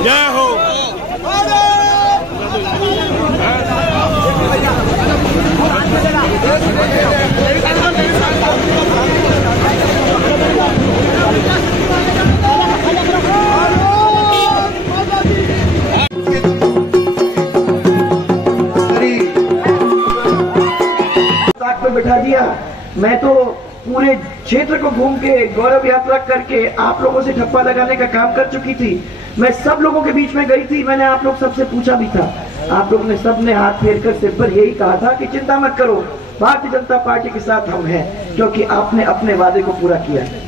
जय हो। बिठा दिया। मैं तो पूरे क्षेत्र को घूम के गौरव यात्रा करके आप लोगों से ठप्पा लगाने का काम कर चुकी थी। मैं सब लोगों के बीच में गई थी, मैंने आप लोग सबसे पूछा भी था। आप लोग ने सबने हाथ फेर कर सिर पर यही कहा था कि चिंता मत करो, भारतीय जनता पार्टी के साथ हम हैं, क्योंकि आपने अपने वादे को पूरा किया है।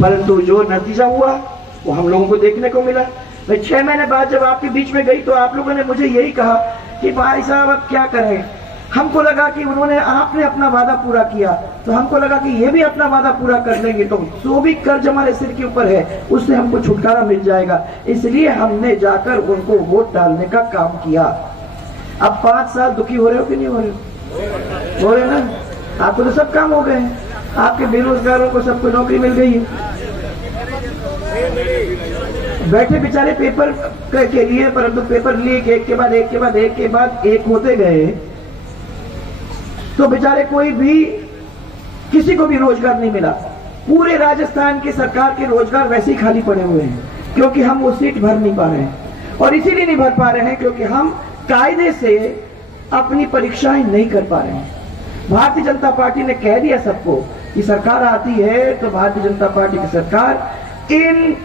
परंतु जो नतीजा हुआ वो हम लोगों को देखने को मिला। मैं 6 महीने बाद जब आपके बीच में गई तो आप लोगों ने मुझे यही कहा कि भाई साहब अब क्या करें। हमको लगा कि आपने अपना वादा पूरा किया, तो हमको लगा कि ये भी अपना वादा पूरा कर लेंगे तो जो भी कर्ज हमारे सिर के ऊपर है उससे हमको छुटकारा मिल जाएगा। इसलिए हमने जाकर उनको वोट डालने का काम किया। अब 5 साल दुखी हो रहे हो कि नहीं हो रहे हो? रहे ना? आपको तो सब काम हो गए हैं, आपके बेरोजगारों को सबको नौकरी मिल गई है। बैठे बेचारे पेपर के लिए, परंतु पेपर लीक एक के बाद एक के बाद एक के बाद एक होते गए तो बेचारे कोई भी किसी को भी रोजगार नहीं मिला। पूरे राजस्थान की सरकार के रोजगार वैसे ही खाली पड़े हुए हैं क्योंकि हम वो सीट भर नहीं पा रहे हैं। और इसीलिए नहीं भर पा रहे हैं क्योंकि हम कायदे से अपनी परीक्षाएं नहीं कर पा रहे हैं। भारतीय जनता पार्टी ने कह दिया सबको कि सरकार आती है तो भारतीय जनता पार्टी की सरकार इन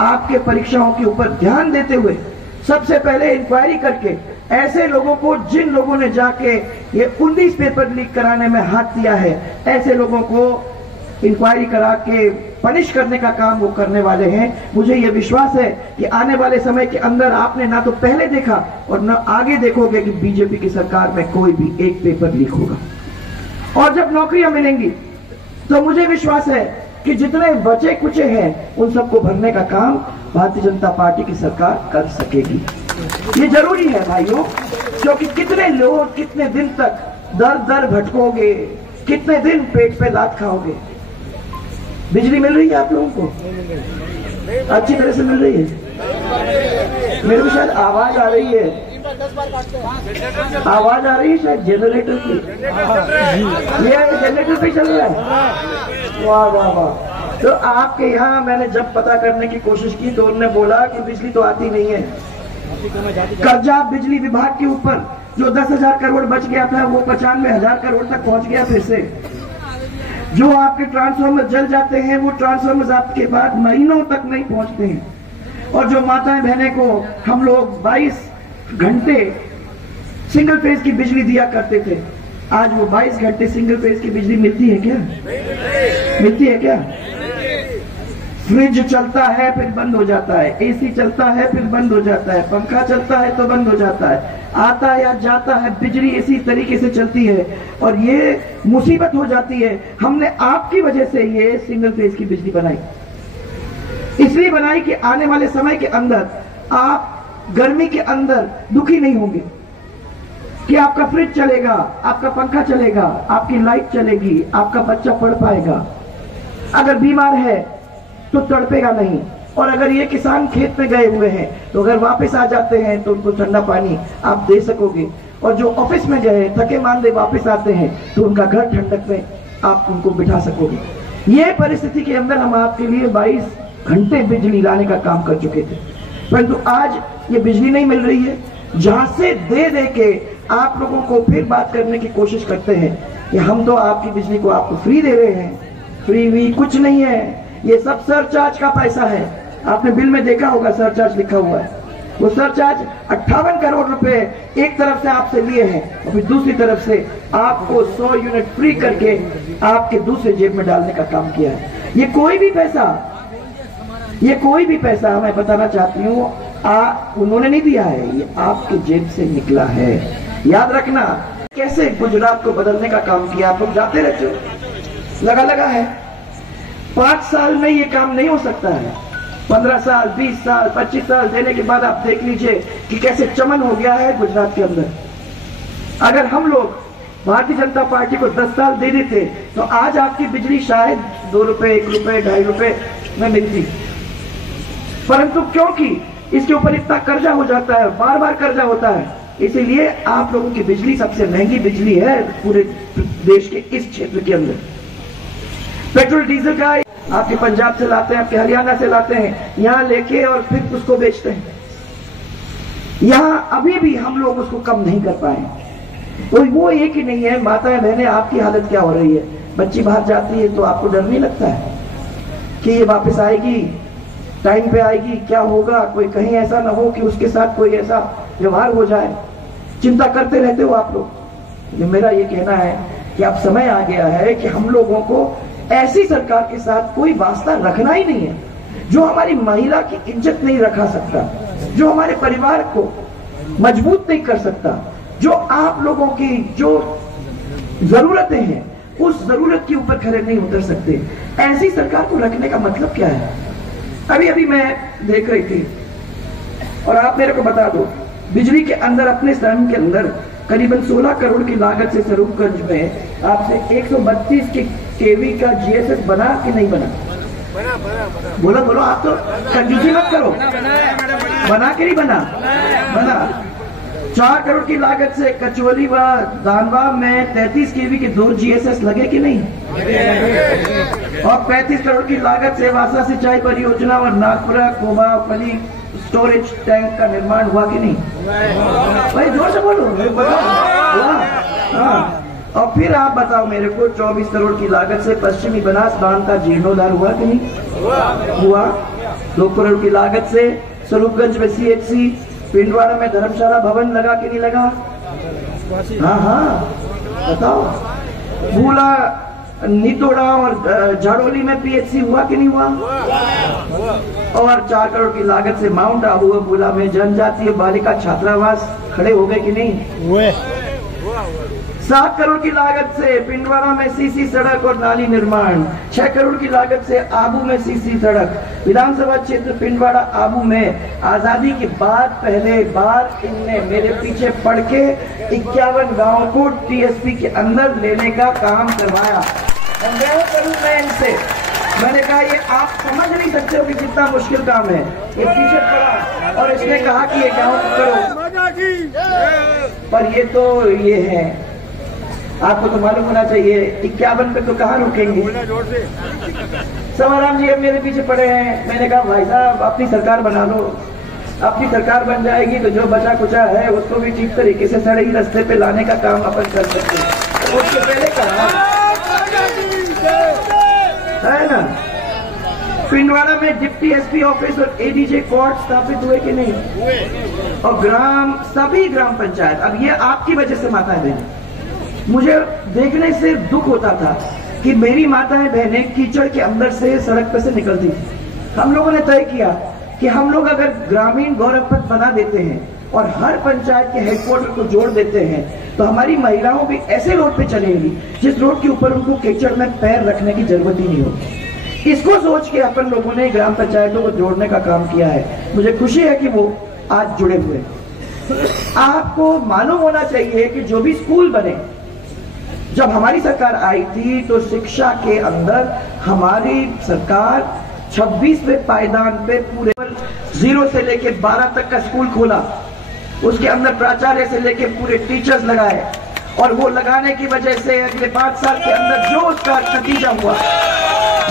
आपके परीक्षाओं के ऊपर ध्यान देते हुए सबसे पहले इंक्वायरी करके ऐसे लोगों को, जिन लोगों ने जाके ये 19 पेपर लीक कराने में हाथ दिया है, ऐसे लोगों को इंक्वायरी करा के पनिश करने का काम वो करने वाले हैं। मुझे ये विश्वास है कि आने वाले समय के अंदर आपने ना तो पहले देखा और ना आगे देखोगे कि बीजेपी की सरकार में कोई भी एक पेपर लीक होगा। और जब नौकरियां मिलेंगी तो मुझे विश्वास है कि जितने बचे कुचे हैं उन सबको भरने का काम भारतीय जनता पार्टी की सरकार कर सकेगी। ये जरूरी है भाइयों, क्योंकि कितने लोग कितने दिन तक दर दर भटकोगे, कितने दिन पेट पे लात खाओगे। बिजली मिल रही है आप लोगों को? अच्छी तरह से मिल रही है? मेरे को शायद आवाज आ रही है, आवाज आ रही है शायद जनरेटर की। ये जनरेटर पे चल रहा है? वाह वाह वाह। तो आपके यहाँ मैंने जब पता करने की कोशिश की तो उन्होंने बोला कि बिजली तो आती नहीं है। कर्जा बिजली विभाग के ऊपर जो 10,000 करोड़ बच गया था वो 95,000 करोड़ तक पहुंच गया फिर से। जो आपके ट्रांसफार्मर जल जाते हैं वो ट्रांसफार्मर आपके बाद महीनों तक नहीं पहुंचते हैं। और जो माताएं बहनें को हम लोग 22 घंटे सिंगल फेज की बिजली दिया करते थे, आज वो 22 घंटे सिंगल फेज की बिजली मिलती है क्या? मिलती है क्या? फ्रिज चलता है फिर बंद हो जाता है, एसी चलता है फिर बंद हो जाता है, पंखा चलता है तो बंद हो जाता है, आता या जाता है, बिजली इसी तरीके से चलती है। और ये मुसीबत हो जाती है। हमने आपकी वजह से ये सिंगल फेज की बिजली बनाई, इसलिए बनाई कि आने वाले समय के अंदर आप गर्मी के अंदर दुखी नहीं होंगे कि आपका फ्रिज चलेगा, आपका पंखा चलेगा, आपकी लाइट चलेगी, आपका बच्चा पढ़ पाएगा। अगर बीमार है तो तड़पेगा नहीं। और अगर ये किसान खेत में गए हुए हैं तो अगर वापस आ जाते हैं तो उनको ठंडा पानी आप दे सकोगे। और जो ऑफिस में गए थके मांदे वापस आते हैं तो उनका घर ठंडक में आप उनको बिठा सकोगे। ये परिस्थिति के अंदर हम आपके लिए 22 घंटे बिजली लाने का काम कर चुके थे, परंतु आज ये बिजली नहीं मिल रही है। जहां से दे के आप लोगों को फिर बात करने की कोशिश करते हैं कि हम तो आपकी बिजली को आपको फ्री दे रहे हैं। फ्री भी कुछ नहीं है, ये सब सरचार्ज का पैसा है। आपने बिल में देखा होगा सरचार्ज लिखा हुआ है। वो सरचार्ज 58 करोड़ रुपए एक तरफ से आपसे लिए हैं और फिर दूसरी तरफ से आपको 100 यूनिट फ्री करके आपके दूसरे जेब में डालने का काम किया है। ये कोई भी पैसा मैं बताना चाहती हूँ उन्होंने नहीं दिया है, ये आपके जेब से निकला है। याद रखना कैसे गुजरात को बदलने का काम किया। आप लोग जाते रहते हो, लगा है। 5 साल में ये काम नहीं हो सकता है। 15 साल 20 साल 25 साल देने के बाद आप देख लीजिए कि कैसे चमन हो गया है गुजरात के अंदर। अगर हम लोग भारतीय जनता पार्टी को 10 साल दे देते तो आज आपकी बिजली शायद 2 रुपए 1 रुपए 2.5 रुपए में मिलती। परंतु क्योंकि इसके ऊपर इतना कर्जा हो जाता है, बार बार कर्जा होता है, इसीलिए आप लोगों की बिजली सबसे महंगी बिजली है पूरे देश के इस क्षेत्र के अंदर। पेट्रोल डीजल का आपके पंजाब से लाते हैं, आपके हरियाणा से लाते हैं, यहां लेके और फिर उसको बेचते हैं। यहां अभी भी हम लोग उसको कम नहीं कर पाए। तो वो एक ही नहीं है, माताएं बहनें, आपकी हालत क्या हो रही है? बच्ची बाहर जाती है तो आपको डर नहीं लगता है कि ये वापस आएगी, टाइम पे आएगी, क्या होगा, कोई कहीं ऐसा ना हो कि उसके साथ कोई ऐसा व्यवहार हो जाए? चिंता करते रहते हो आप लोग। मेरा ये कहना है कि अब समय आ गया है कि हम लोगों को ऐसी सरकार के साथ कोई वास्ता रखना ही नहीं है जो हमारी महिला की इज्जत नहीं रखा सकता, जो हमारे परिवार को मजबूत नहीं कर सकता, जो आप लोगों की जो जरूरतें हैं उस जरूरत के ऊपर खड़े नहीं उतर सकते। ऐसी सरकार को रखने का मतलब क्या है? अभी अभी मैं देख रही थी, और आप मेरे को बता दो, बिजली के अंदर अपने स्थान के अंदर करीबन 16 करोड़ की लागत से स्वरूपगंज में आपसे 132 के केवी का जीएसएस बना कि नहीं बना? बोलो बोलो, आप तो कंजूसी मत करो। बना के नहीं बना? बना। 4 करोड़ की लागत से कचौली व दानवा में 33 केवी के 2 जीएसएस लगे कि नहीं? और 35 करोड़ की लागत से वासा सिंचाई परियोजना और नागपुरा कोबाफली स्टोरेज टैंक का निर्माण हुआ कि नहीं? भाई जोर से बोलो। हाँ। और फिर आप बताओ मेरे को, 24 करोड़ की लागत से पश्चिमी बनास बांध का जीर्णोद्धार हुआ कि नहीं? हुआ। 2 करोड़ की लागत से स्वरूपगंज में सीएचसी, पिंडवाड़ा में धर्मशाला भवन लगा कि नहीं लगा? हाँ हाँ बताओ। भूला, नितोड़ा और झाड़ोली में पीएचसी हुआ कि नहीं हुआ? और 4 करोड़ की लागत से माउंट आबू व भूला में जनजातीय बालिका छात्रावास खड़े हो गए कि नहीं? 7 करोड़ की लागत से पिंडवाड़ा में सीसी सड़क और नाली निर्माण, 6 करोड़ की लागत से आबू में सीसी सड़क। विधानसभा क्षेत्र पिंडवाड़ा आबू में आजादी के बाद पहले बार इनने मेरे पीछे पड़ के 51 गाँव को टीएसपी के अंदर लेने का काम करवाया। मैं इनसे मैंने कहा ये आप समझ नहीं सकते हो कि कितना मुश्किल काम है। ये पीछे पड़ा और इसने कहा कि ये गाँव करो, पर ये तो ये है, आपको तो मालूम होना चाहिए 51 पे तो कहाँ रुकेंगे। समाराम जी अब मेरे पीछे पड़े हैं। मैंने कहा भाई साहब अपनी सरकार बना लो, अपनी सरकार बन जाएगी तो जो बचा कुचा है उसको भी ठीक तरीके से सही रास्ते पे लाने का काम अपन कर सकते हैं। उसके पहले कहा है ना, पिंडवाड़ा में डिप्टी एसपी ऑफिस और एडीजे कोर्ट स्थापित हुए कि नहीं? और सभी ग्राम पंचायत, अब ये आपकी वजह से माताएं बहनें, मुझे देखने से दुख होता था कि मेरी माताएं बहनें कीचड़ के अंदर से सड़क पर से निकलती थी। हम लोगों ने तय किया कि हम लोग अगर ग्रामीण गौरव पथ बना देते हैं और हर पंचायत के हेडक्वार्टर को जोड़ देते हैं तो हमारी महिलाओं भी ऐसे रोड पे चलेंगी जिस रोड के ऊपर उनको कीचड़ में पैर रखने की जरूरत ही नहीं होगी। इसको सोच के अपन लोगों ने ग्राम पंचायतों को जोड़ने का काम किया है। मुझे खुशी है कि वो आज जुड़े हुए। आपको मालूम होना चाहिए कि जो भी स्कूल बने, जब हमारी सरकार आई थी तो शिक्षा के अंदर हमारी सरकार 26वें पायदान पे पूरे 0 से लेके 12 तक का स्कूल खोला। उसके अंदर प्राचार्य से लेके पूरे टीचर्स लगाए और वो लगाने की वजह से अगले 5 साल के अंदर जो उसका नतीजा हुआ,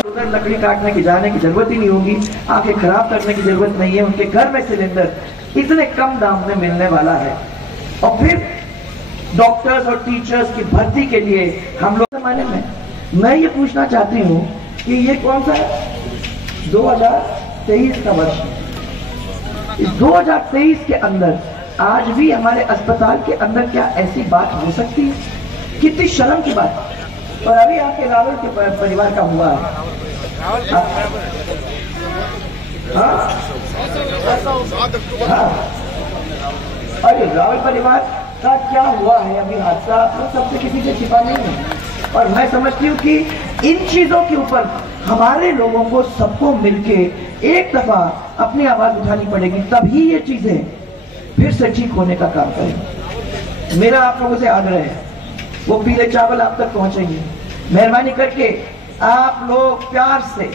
उधर लकड़ी काटने की जाने की जरूरत ही नहीं होगी, आंखें खराब करने की जरूरत नहीं है। उनके घर में सिलेंडर इतने कम दाम में मिलने वाला है। और फिर डॉक्टर्स और टीचर्स की भर्ती के लिए हम लोग जमाने में, मैं ये पूछना चाहती हूँ कि ये कौन सा 2023 का वर्ष है। इस 2023 के अंदर आज भी हमारे अस्पताल के अंदर क्या ऐसी बात हो सकती है? कितनी शर्म की बात। और अभी आपके रावल के परिवार का हुआ है। अरे रावल परिवार का क्या हुआ है अभी हादसा, आप लोग सबसे किसी से छिपा नहीं है। और मैं समझती हूँ कि इन चीजों के ऊपर हमारे लोगों को सबको मिलके एक दफा अपनी आवाज उठानी पड़ेगी, तभी ये चीजें फिर से ठीक होने का काम करें। मेरा आप लोगों से आग्रह है, वो पीले चावल आप तक पहुंचेंगे। मेहरबानी करके आप लोग प्यार से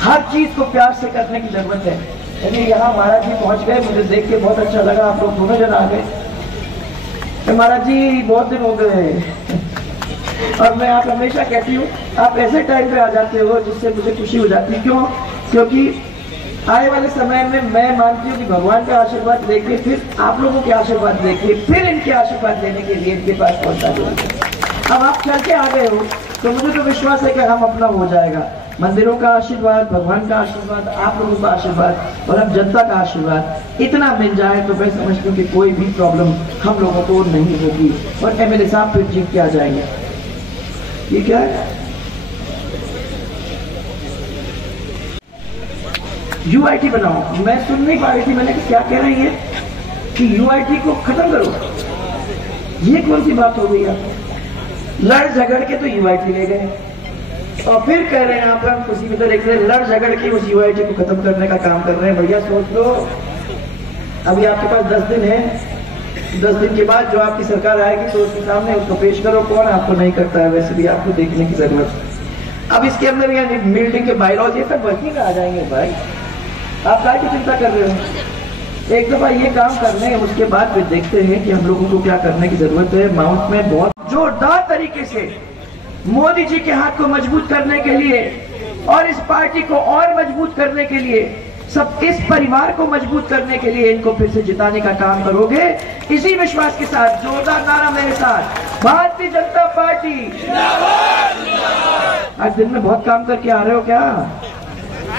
हर चीज को प्यार से करने की जरूरत है। यदि यहाँ महाराज जी पहुंच गए, मुझे देख के बहुत अच्छा लगा, आप लोग दोनों जन आ गए। महाराज जी बहुत दिन हो गए और मैं आप हमेशा कहती हूँ आप ऐसे टाइम पे आ जाते हो जिससे मुझे खुशी हो जाती है। क्यों? क्योंकि आने वाले समय में मैं मानती हूँ कि भगवान का आशीर्वाद लेके, फिर आप लोगों के आशीर्वाद लेके, फिर इनके आशीर्वाद लेने के लिए इनके पास पहुंचा दूंगा। अब आप चल के आ गए हो तो मुझे तो विश्वास है कि हम अपना हो जाएगा। मंदिरों का आशीर्वाद, भगवान का आशीर्वाद, आप लोगों का आशीर्वाद और अब जनता का आशीर्वाद इतना मिल जाए तो मैं समझती हूँ कि कोई भी प्रॉब्लम हम लोगों को नहीं होगी और एमएलए साहब फिर जीत के आ जाएंगे। ठीक है? यूआईटी बनाओ। मैं सुन नहीं पा रही थी, मैंने क्या कह रही है कि यूआईटी को खत्म करो। ये कौन सी बात हो गई आप? लड़ झगड़ के तो यूआईटी ले गए और फिर कह रहे हैं यहाँ पर हम खुशी में तो देख रहे हैं लड़ झगड़ के उस यूआईटी को खत्म करने का काम कर रहे हैं। भैया सोच लो, अभी आपके पास 10 दिन है, 10 दिन के बाद जो आपकी सरकार आएगी तो उसके सामने उसको पेश करो। कौन आपको नहीं करता है? वैसे भी आपको देखने की जरूरत है। अब इसके अंदर ये बिल्डिंग के बायलॉज ये सब वर्किंग आ जाएंगे। भाई आप काय की चिंता कर रहे हो? एक दफा ये काम करने हैं, उसके बाद फिर देखते हैं कि हम लोगों को क्या करने की जरूरत है। माउंट में बहुत जोरदार तरीके से मोदी जी के हाथ को मजबूत करने के लिए और इस पार्टी को और मजबूत करने के लिए, सब इस परिवार को मजबूत करने के लिए इनको फिर से जिताने का काम करोगे। इसी विश्वास के साथ जोरदार नारा मेरे साथ, भारतीय जनता पार्टी जिंदाबाद। आज दिन में बहुत काम करके आ रहे हो क्या?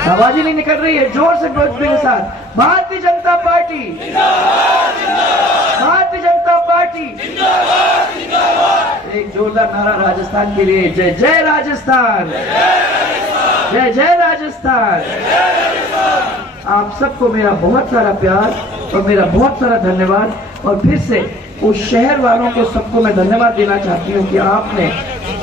आवाज ही नहीं निकल रही है। जोर से मेरे साथ, भारतीय जनता पार्टी जिंदाबाद, भारतीय जनता पार्टी जिंदाबाद। एक जोरदार नारा राजस्थान के लिए, जय जय राजस्थान, जय जय राजस्थान। आप सबको मेरा बहुत सारा प्यार और मेरा बहुत सारा धन्यवाद। और फिर से उस शहर वालों को सबको मैं धन्यवाद देना चाहती हूँ कि आपने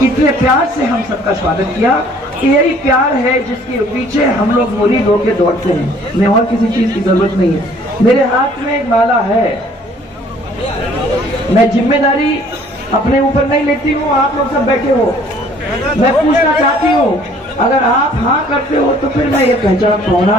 इतने प्यार से हम सबका स्वागत किया। यही प्यार है जिसके पीछे हम लोग मुरीद होकर दौड़ते हैं। मैं और किसी चीज की जरूरत नहीं है। मेरे हाथ में एक माला है, मैं जिम्मेदारी अपने ऊपर नहीं लेती हूँ। आप लोग सब बैठे हो, मैं पूछना चाहती हूँ, अगर आप हाँ करते हो तो फिर मैं ये पहचान पाऊंगा।